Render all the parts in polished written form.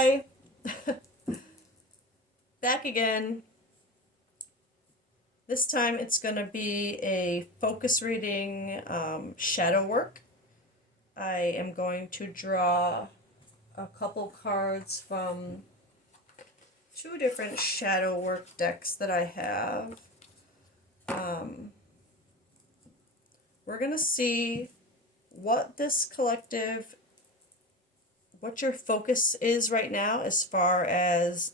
Hi, back again. This time it's going to be a focus reading, shadow work. I am going to draw a couple cards from two different shadow work decks that I have. We're going to see what this collective, what your focus is right now as far as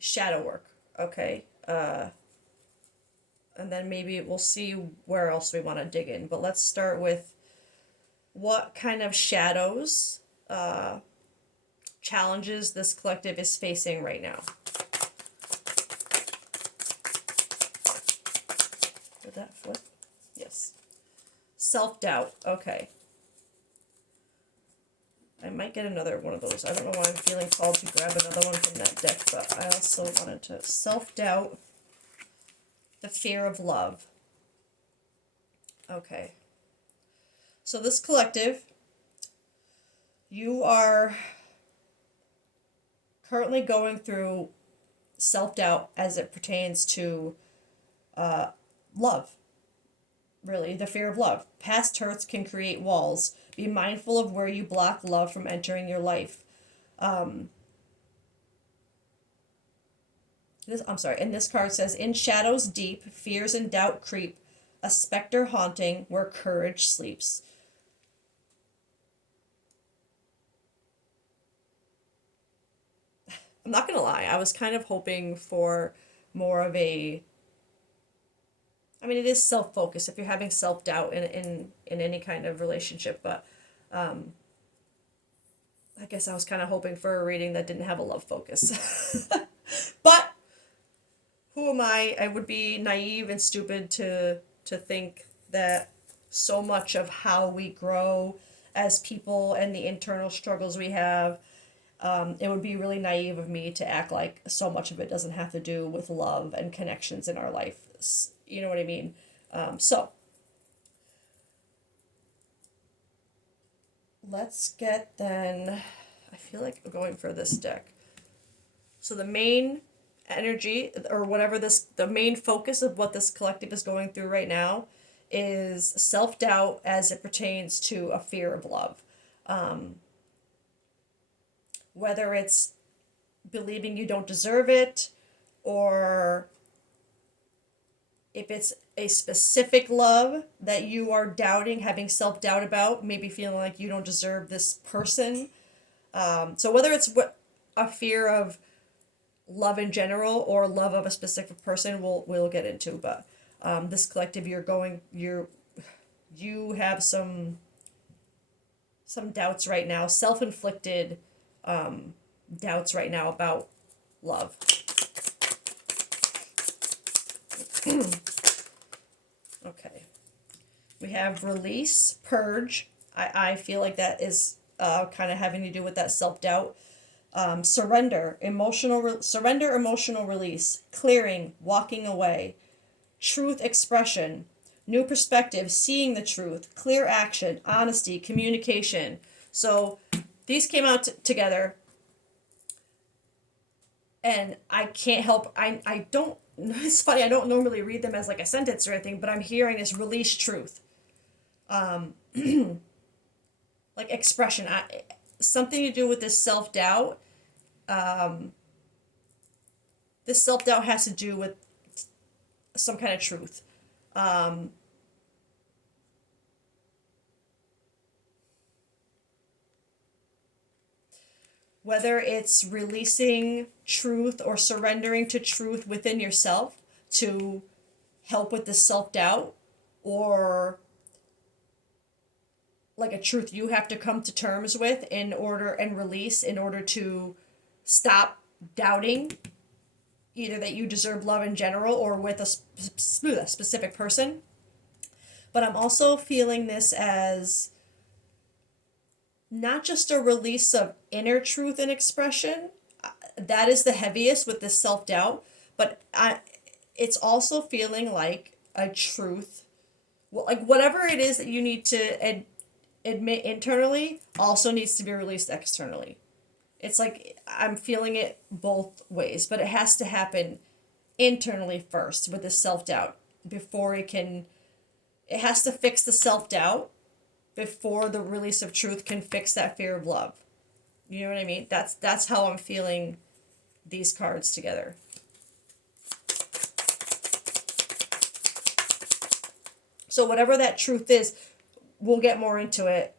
shadow work. Okay. And then maybe we'll see where else we want to dig in. But let's start with what kind of shadows, challenges this collective is facing right now. Did that flip? Yes. Self-doubt. Okay. I might get another one of those. I don't know why I'm feeling called to grab another one from that deck, but I also wanted to self-doubt, the fear of love. Okay. So this collective, you are currently going through self-doubt as it pertains to love. Really, the fear of love. Past hurts can create walls. Be mindful of where you block love from entering your life. I'm sorry, and this card says, in shadows deep, fears and doubt creep, a specter haunting where courage sleeps. I'm not gonna lie, I was kind of hoping for more of a, I mean, it is self-focused if you're having self-doubt in any kind of relationship, but I guess I was kind of hoping for a reading that didn't have a love focus. But who am I? I would be naive and stupid to think that so much of how we grow as people and the internal struggles we have, it would be really naive of me to act like so much of it doesn't have to do with love and connections in our life. You know what I mean? So let's get then, I feel like I'm going for this deck. So the main energy, or whatever the main focus of what this collective is going through right now is self-doubt as it pertains to a fear of love. Whether it's believing you don't deserve it, or if it's a specific love that you are doubting, having self-doubt about, maybe feeling like you don't deserve this person. So whether it's a fear of love in general or love of a specific person, we'll get into. But this collective, you have some doubts right now, self-inflicted doubts right now about love. Okay. We have release, purge. I feel like that is kind of having to do with that self-doubt. Surrender, emotional release, clearing, walking away, truth expression, new perspective, seeing the truth, clear action, honesty, communication. So these came out together, and I can't help, I don't, it's funny, I don't normally read them as like a sentence or anything, but I'm hearing is release truth. Like expression, something to do with this self-doubt. This self-doubt has to do with some kind of truth. Whether it's releasing truth or surrendering to truth within yourself to help with the self-doubt, or like a truth you have to come to terms with and release in order to stop doubting either that you deserve love in general or with a specific person. But I'm also feeling this as not just a release of inner truth and expression. That is the heaviest with this self-doubt, but it's also feeling like a truth, well, like whatever it is that you need to admit internally also needs to be released externally. It's like I'm feeling it both ways, but it has to happen internally first with the self doubt before it has to fix the self doubt before the release of truth can fix that fear of love. You know what I mean? That's how I'm feeling these cards together. So whatever that truth is, we'll get more into it,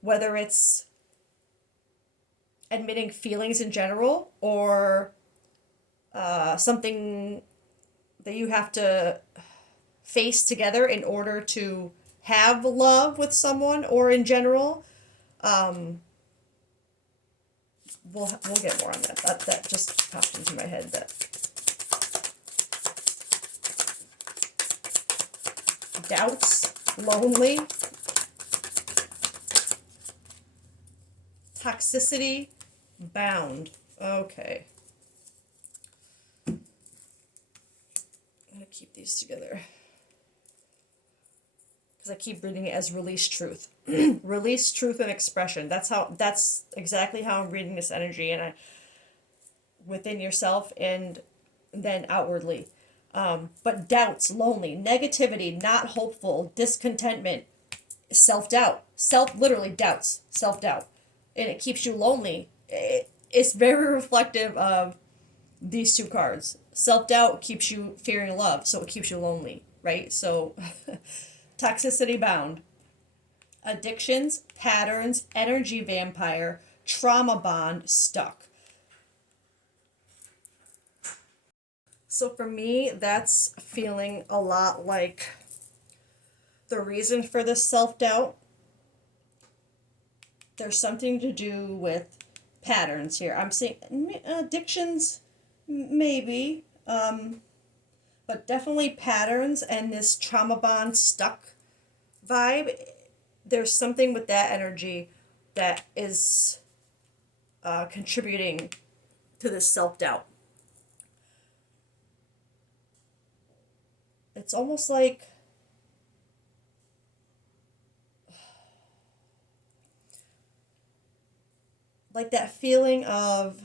whether it's admitting feelings in general or something that you have to face together in order to have love with someone or in general. We'll get more on that. That just popped into my head. That doubts, lonely, toxicity, bound. Okay. I'm gonna keep these together because I keep reading it as release truth. Release truth and expression. That's exactly how I'm reading this energy, and within yourself and then outwardly. But doubts, lonely, negativity, not hopeful, discontentment, self-doubt, literally doubts, self-doubt, and it keeps you lonely. It's very reflective of these two cards. Self-doubt keeps you fearing love, so it keeps you lonely, right? So toxicity, bound, addictions, patterns, energy vampire, trauma bond, stuck. So for me, that's feeling a lot like the reason for this self-doubt. There's something to do with patterns here. I'm seeing addictions, maybe, but definitely patterns and this trauma bond stuck vibe. There's something with that energy that is contributing to this self-doubt. It's almost like that feeling of,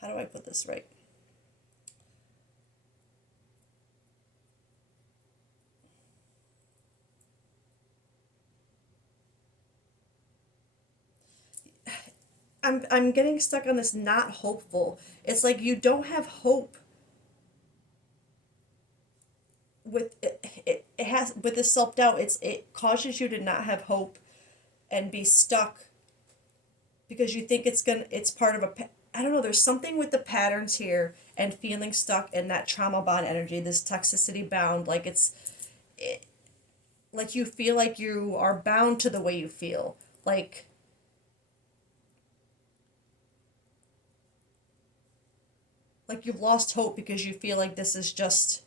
how do I put this right? I'm getting stuck on this not hopeful. It's like you don't have hope with it has with the self-doubt. It causes you to not have hope and be stuck because you think it's part of I don't know, there's something with the patterns here and feeling stuck in that trauma bond energy, this toxicity bound, like like you feel like you are bound to the way you feel. Like you've lost hope because you feel like this is just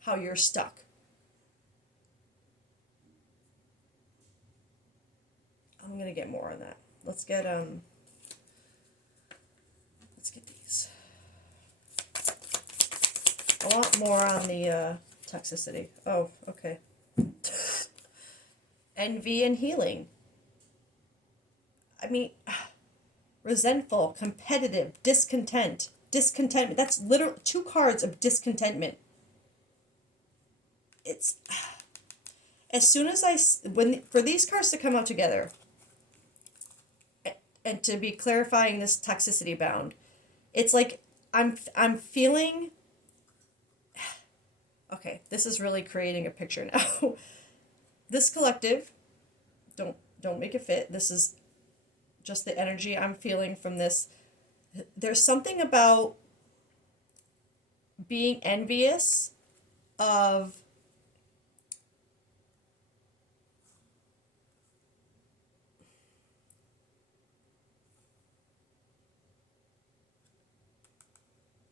how you're stuck. I'm gonna get more on that. Let's get these. I want more on the toxicity. Oh, okay. Envy and healing. I mean, resentful, competitive, discontentment. That's literally two cards of discontentment. It's as soon as when for these cards to come out together and to be clarifying this toxicity bound, it's like I'm feeling. Okay, this is really creating a picture now. This collective, don't make it fit. This is just the energy I'm feeling from this. There's something about being envious of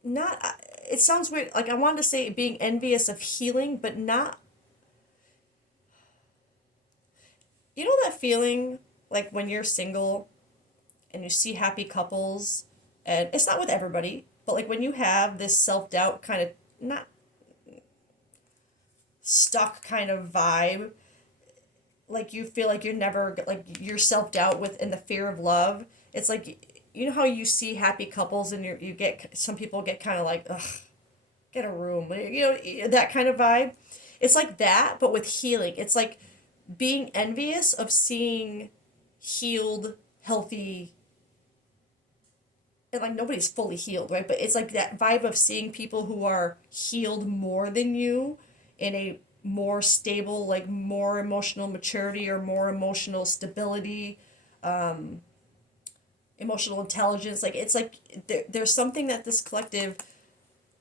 not it sounds weird, like I wanted to say being envious of healing, but not, you know that feeling like when you're single and you see happy couples, and it's not with everybody, but like when you have this self-doubt kind of, not stuck kind of vibe, like you feel like you're never like you're self-doubt with and the fear of love. It's like, you know how you see happy couples and you get some people get kind of like, ugh, get a room, that kind of vibe. It's like that but with healing. It's like being envious of seeing healed, healthy, and like nobody's fully healed, right? But it's like that vibe of seeing people who are healed more than you in a more stable, like more emotional maturity or more emotional stability, emotional intelligence. Like it's like there's something that this collective,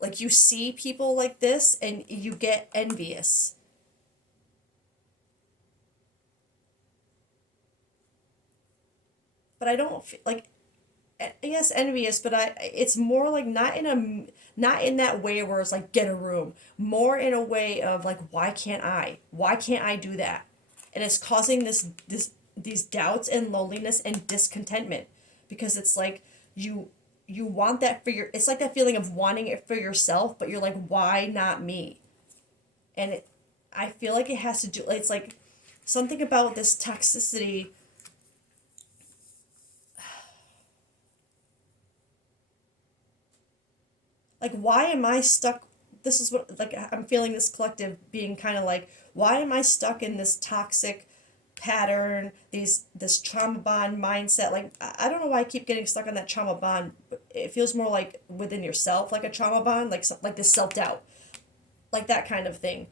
like you see people like this and you get envious. But I don't feel like, yes, envious, but it's more like not in that way where it's like get a room, more in a way of like, why can't I do that? And it's causing these doubts and loneliness and discontentment, because it's like you you want that for your, it's like that feeling of wanting it for yourself, but you're like, why not me? And I feel like it has to do, it's like something about this toxicity. Like, why am I stuck? This is what, like, I'm feeling this collective being kind of like, why am I stuck in this toxic pattern, this trauma bond mindset? Like, I don't know why I keep getting stuck on that trauma bond, but it feels more like within yourself, like a trauma bond, like this self-doubt, like that kind of thing.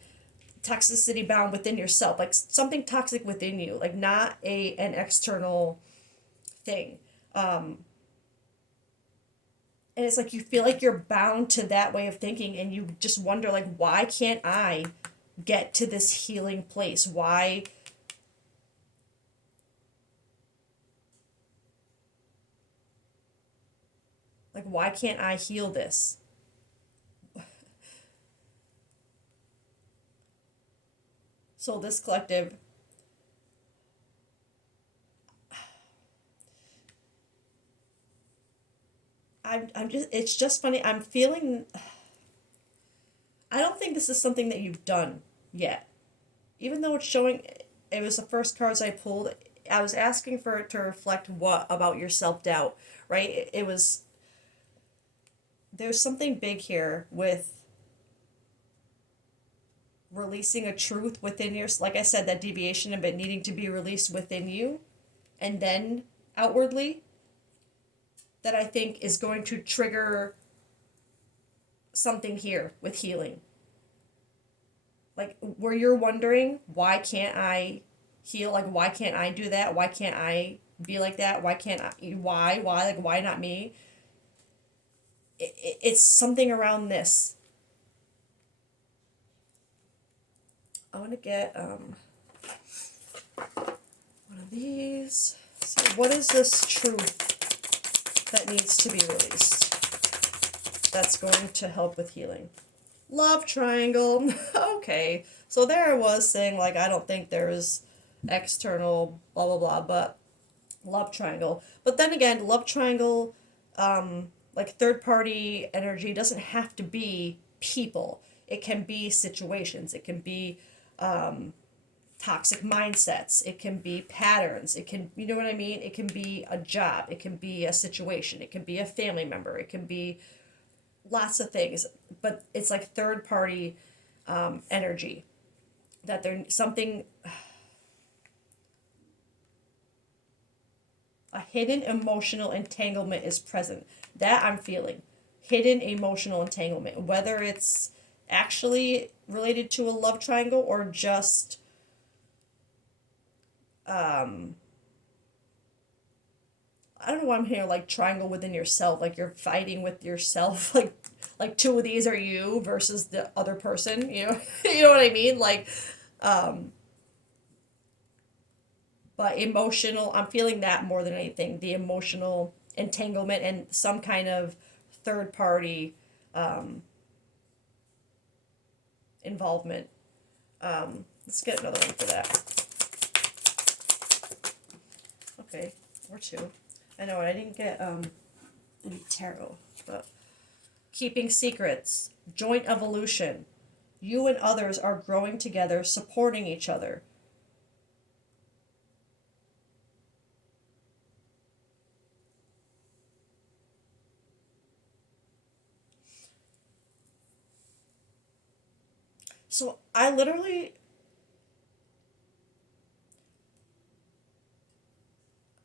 Toxicity bound within yourself, like something toxic within you, like not an external thing. And it's like you feel like you're bound to that way of thinking, and you just wonder like, why can't I get to this healing place? Why can't I heal this? So this collective, I'm just, it's just funny, I'm feeling, I don't think this is something that you've done yet, even though it's showing, it was the first cards I pulled. I was asking for it to reflect what about your self-doubt, right? It was, there's something big here with releasing a truth within your, like I said, that deviation of it needing to be released within you and then outwardly, that I think is going to trigger something here with healing. Like where you're wondering, why can't I heal? Like why can't I do that? Why can't I be like that? Why can't I, why like why not me? It's something around this. I want to get one of these. So what is this truth that needs to be released that's going to help with healing? Love triangle. Okay. So there I was saying like I don't think there's external blah blah blah, but love triangle. But then again, love triangle, like third party energy doesn't have to be people. It can be situations. It can be toxic mindsets. It can be patterns. It can, you know what I mean? It can be a job. It can be a situation. It can be a family member. It can be lots of things. But it's like third party energy, that there's something, a hidden emotional entanglement is present. That I'm feeling. Hidden emotional entanglement. Whether it's actually related to a love triangle or just I don't know why I'm here, like triangle within yourself, like you're fighting with yourself, like two of these are you versus the other person, you know, you know what I mean? Like, but emotional, I'm feeling that more than anything, the emotional entanglement and some kind of third party involvement. Let's get another one for that. Okay, or two. I know I didn't get any tarot, but keeping secrets, joint evolution, You and others are growing together, supporting each other. So I literally,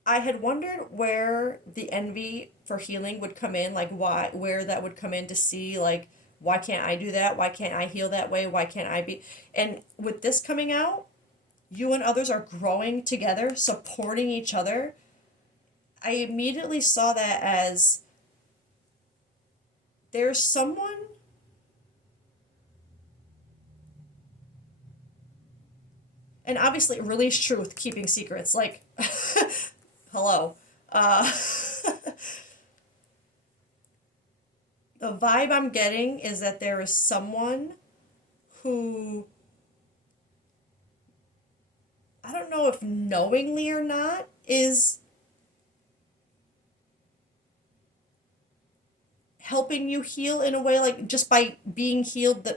I had wondered where the envy for healing would come in, like why, where that would come in to see, like, why can't I do that? Why can't I heal that way? Why can't I be? And with this coming out, you and others are growing together, supporting each other. I immediately saw that as there's someone, and obviously release truth, keeping secrets. Like, hello. Uh, the vibe I'm getting is that there is someone who, I don't know if knowingly or not, is helping you heal in a way, like just by being healed,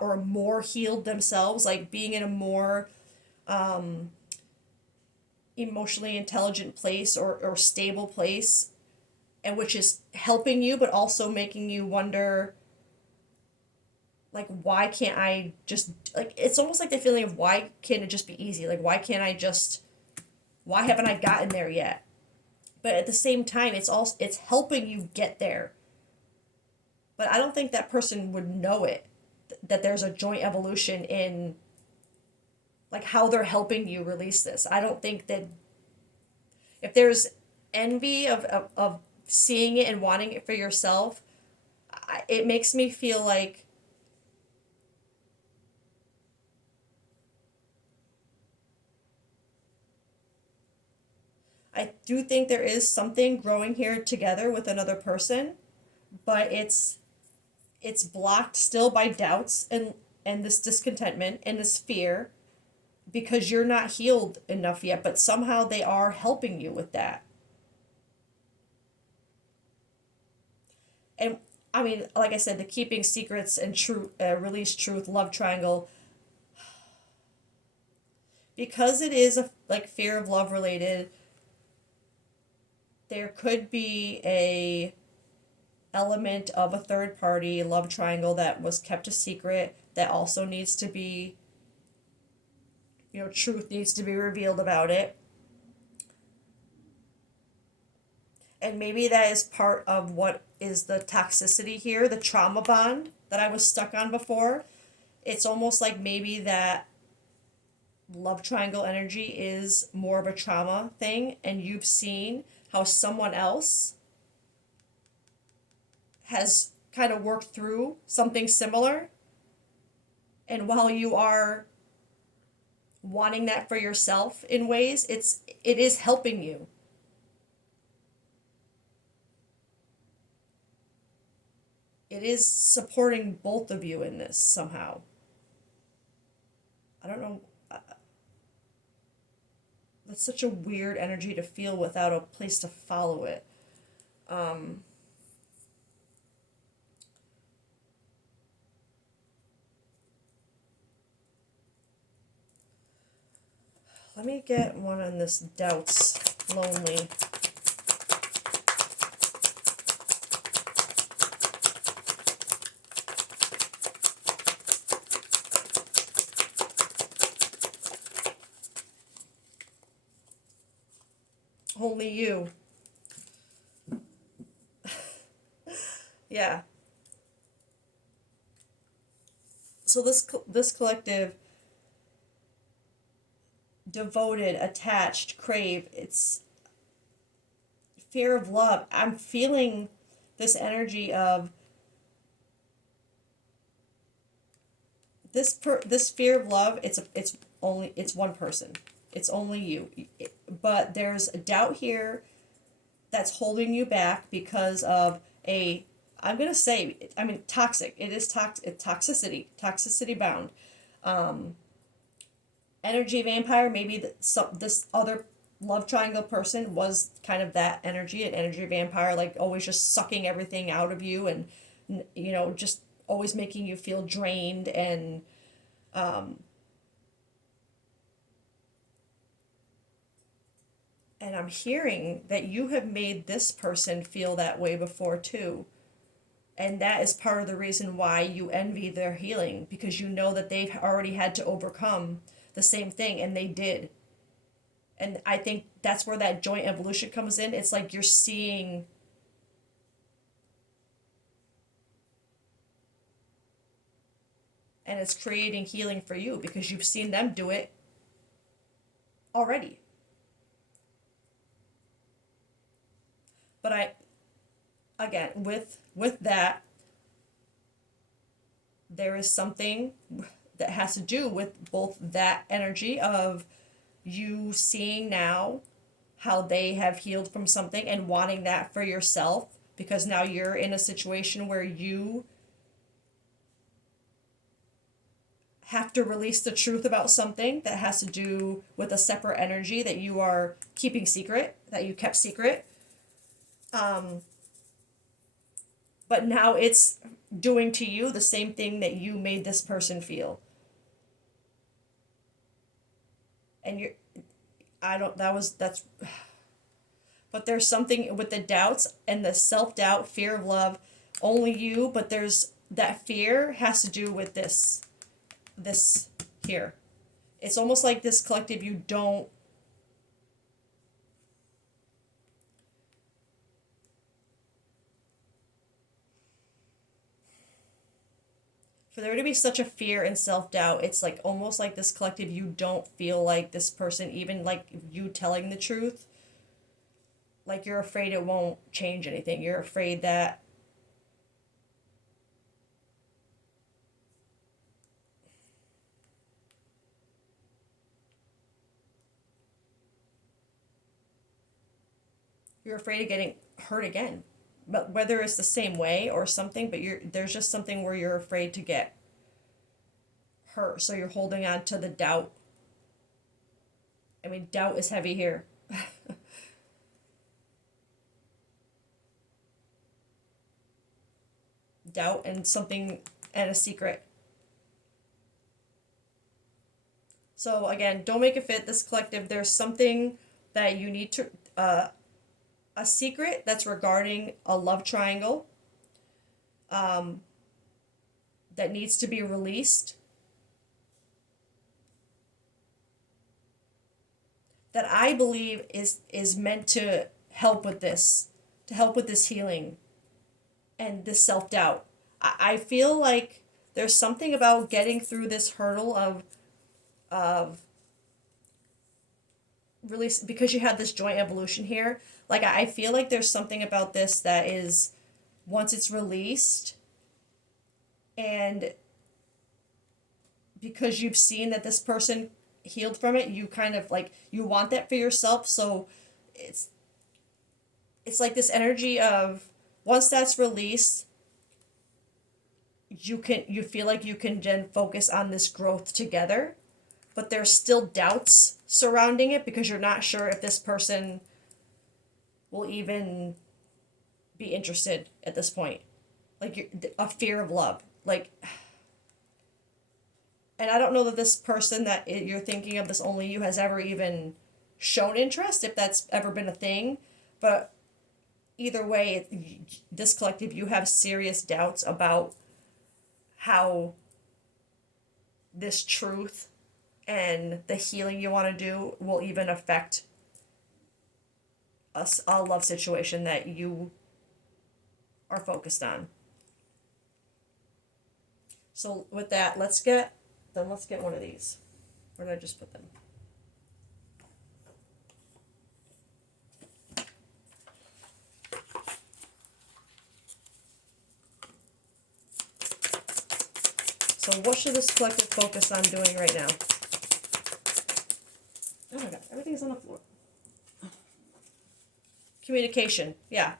or more healed themselves, like being in a more emotionally intelligent place, or stable place, and which is helping you, but also making you wonder, like, why can't I just, like, it's almost like the feeling of why can't it just be easy? Like, why can't I just, why haven't I gotten there yet? But at the same time, it's helping you get there. But I don't think that person would know it, that there's a joint evolution in, like, how they're helping you release this. I don't think that if there's envy of seeing it and wanting it for yourself, it makes me feel like I do think there is something growing here together with another person, but it's blocked still by doubts and this discontentment and this fear, because you're not healed enough yet, but somehow they are helping you with that. And I mean, like I said, the keeping secrets and truth, release truth, love triangle, because it is a like fear of love related. There could be a element of a third party love triangle that was kept a secret that also needs to be, truth needs to be revealed about it. And maybe that is part of what is the toxicity here, the trauma bond that I was stuck on before. It's almost like maybe that love triangle energy is more of a trauma thing, and you've seen how someone else has kind of worked through something similar. And while you are wanting that for yourself in ways, it is helping you. It is supporting both of you in this somehow. I don't know. That's such a weird energy to feel without a place to follow it. Um, Let me get one on this doubts, lonely. Only you. Yeah. So this collective, devoted, attached, crave, it's fear of love. I'm feeling this energy of this fear of love. It's one person. It's only you. But there's a doubt here that's holding you back because of a, I'm gonna say, I mean, toxic. It is toxicity bound. Energy vampire. Maybe this other love triangle person was kind of that energy, an energy vampire, like always just sucking everything out of you, and just always making you feel drained and I'm hearing that you have made this person feel that way before too. And that is part of the reason why you envy their healing, because you know that they've already had to overcome the same thing and they did. And I think that's where that joint evolution comes in. It's like you're seeing and it's creating healing for you because you've seen them do it already. But I again with that there is something that has to do with both that energy of you seeing now how they have healed from something and wanting that for yourself because now you're in a situation where you have to release the truth about something that has to do with a separate energy that you are keeping secret, that you kept secret. But now it's doing to you the same thing that you made this person feel. And you're, I don't, that was, that's, but there's something with the doubts and the self doubt, fear of love, only you, but there's that fear has to do with this here. It's almost like this collective, you don't, for there to be such a fear and self-doubt, it's like almost like this collective, you don't feel like this person, even like you telling the truth, like you're afraid it won't change anything. You're afraid that you're afraid of getting hurt again. But whether it's the same way or something, but there's just something where you're afraid to get hurt. So you're holding on to the doubt. I mean, doubt is heavy here. Doubt and something and a secret. So again, don't make it fit this collective. There's something that you need to a secret that's regarding a love triangle that needs to be released, that I believe is meant to help with this, to help with this healing and this self-doubt. I feel like there's something about getting through this hurdle of really, because you have this joint evolution here, like I feel like there's something about this that is, once it's released and because you've seen that this person healed from it, you kind of like you want that for yourself. So it's it's like this energy of once that's released, you feel like you can then focus on this growth together, but there's still doubts surrounding it because you're not sure if this person will even be interested at this point. Like a fear of love, like, and I don't know that this person that you're thinking of, this only you, has ever even shown interest, if that's ever been a thing. But either way, this collective, you have serious doubts about how this truth and the healing you want to do will even affect a love situation that you are focused on. So with that, let's get one of these. Where did I just put them? So what should this collective focus on doing right now? Oh my god, everything's on the floor. Communication, yeah.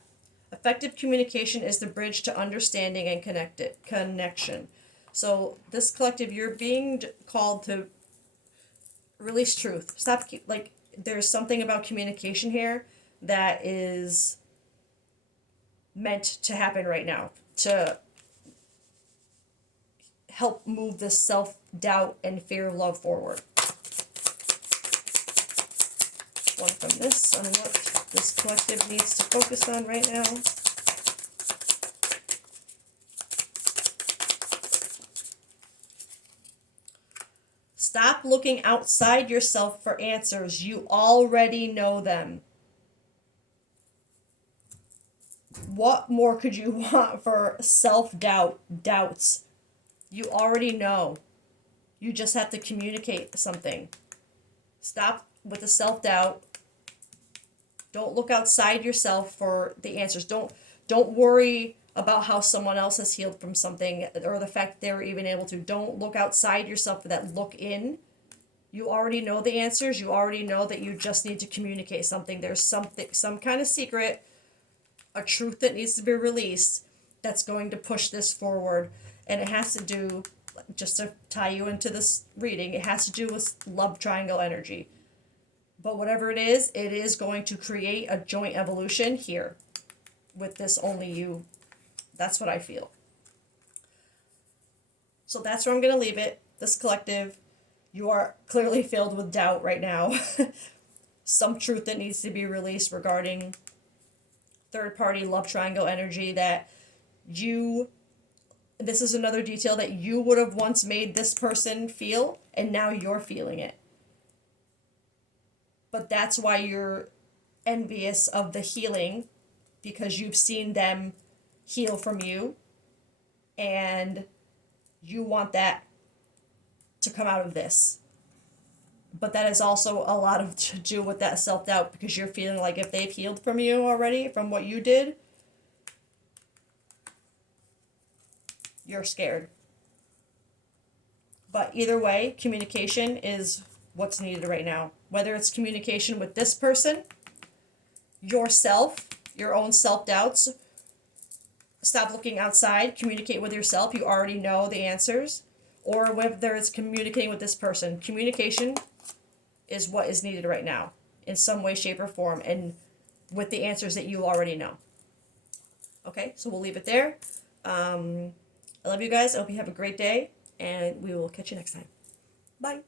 Effective communication is the bridge to understanding and connection. So this collective, you're being called to release truth. Stop, like, there's something about communication here that is meant to happen right now. To help move this self-doubt and fear of love forward. One from this on what this collective needs to focus on right now. Stop looking outside yourself for answers. You already know them. What more could you want for self-doubt, doubts? You already know. You just have to communicate something. Stop with the self-doubt. Don't look outside yourself for the answers. Don't worry about how someone else has healed from something or the fact they were even able to. Don't look outside yourself for that. Look in. You already know the answers. You already know that you just need to communicate something. There's something, some kind of secret, a truth that needs to be released that's going to push this forward. And it has to do, just to tie you into this reading, it has to do with love triangle energy. But whatever it is going to create a joint evolution here with this only you. That's what I feel. So that's where I'm going to leave it. This collective, you are clearly filled with doubt right now. Some truth that needs to be released regarding third-party love triangle energy that you, this is another detail that you would have once made this person feel, and now you're feeling it. But that's why you're envious of the healing, because you've seen them heal from you, and you want that to come out of this. But that is also a lot of to do with that self-doubt, because you're feeling like if they've healed from you already, from what you did, you're scared. But either way, communication is what's needed right now. Whether it's communication with this person, yourself, your own self-doubts. Stop looking outside, communicate with yourself. You already know the answers. Or whether it's communicating with this person. Communication is what is needed right now in some way, shape, or form, and with the answers that you already know. Okay, so we'll leave it there. I love you guys. I hope you have a great day, and we will catch you next time. Bye.